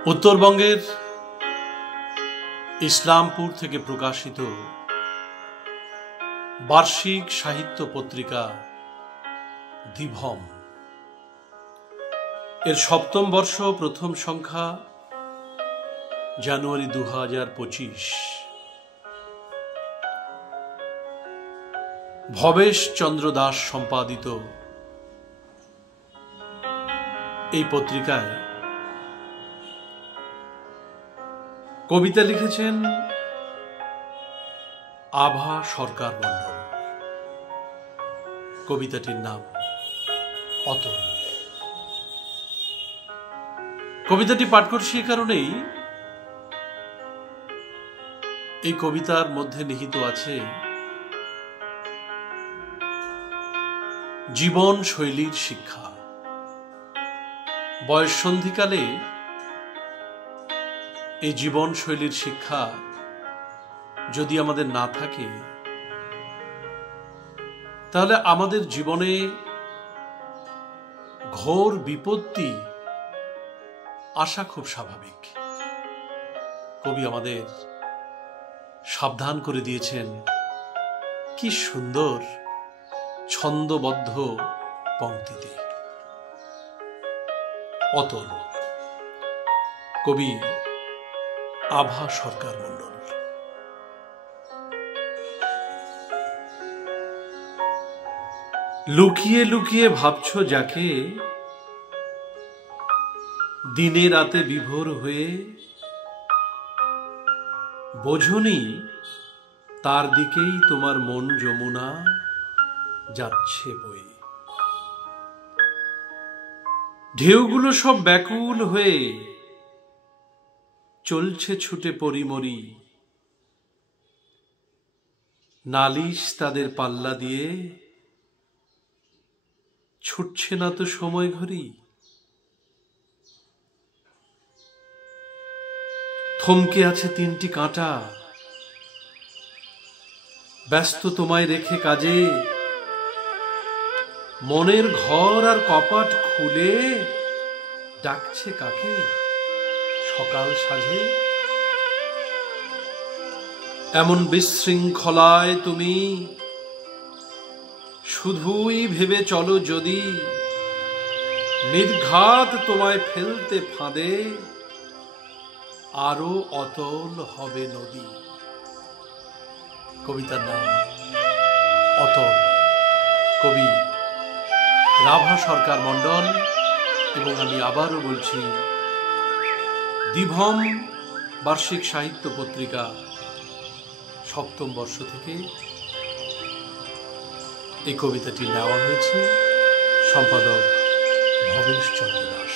उत्तरबंगेर इस्लामपुर থেকে প্রকাশিত বার্ষিক সাহিত্য পত্রিকা দিভম এর সপ্তম বর্ষ প্রথম সংখ্যা জানুয়ারি 2025। ভবেশ চন্দ্র দাস সম্পাদিত এই পত্রিকায় কবিতা লিখেছেন আভা সরকার মণ্ডল। কবিতাটির নাম অতল। কবিতাটি পাঠ করছি এই কারণেই, এই কবিতার মধ্যে নিহিত আছে জীবন শৈলীর শিক্ষা। বয়ঃসন্ধিকালে এই জীবন শৈলীর শিক্ষা যদি আমাদের না থাকে, তাহলে আমাদের জীবনে ঘোর বিপত্তি আসা খুব স্বাভাবিক। কবি আমাদের সাবধান করে দিয়েছেন কি সুন্দর ছন্দবদ্ধ পংক্তিতে। অতল, কবি আভা সরকার মণ্ডল। লুকিয়ে লুকিয়ে ভাবছ যাকে, দিনে রাতে বিভোর হয়ে, বোঝনি তার দিকেই তোমার মন যমুনা যাচ্ছে বয়ে। ঢেউগুলো সব ব্যাকুল হয়ে চলছে ছুটে পরিমরি, নালিশ তাদের পাল্লা দিয়ে ছুটছে না তো সময় ঘড়ি। থমকে আছে তিনটি কাঁটা, ব্যস্ত তোমায় রেখে কাজে, মনের ঘর আর কপাট খুলে ডাকছে কাকে সকাল সাজে। এমন বিশৃঙ্খলায় তুমি শুধুই ভেবে চলো যদি, নির্ঘাত তোমায় ফেলতে ফাঁদে আরো অতল হবে নদী। কবিতার নাম অতল। কবি আভা সরকার মণ্ডল। এবং আমি আবারও বলছি, দিভম বার্ষিক সাহিত্য পত্রিকা সপ্তম বর্ষ থেকে এই কবিতাটি নেওয়া হয়েছে। সম্পাদক ভবেশ চন্দ্র দাস।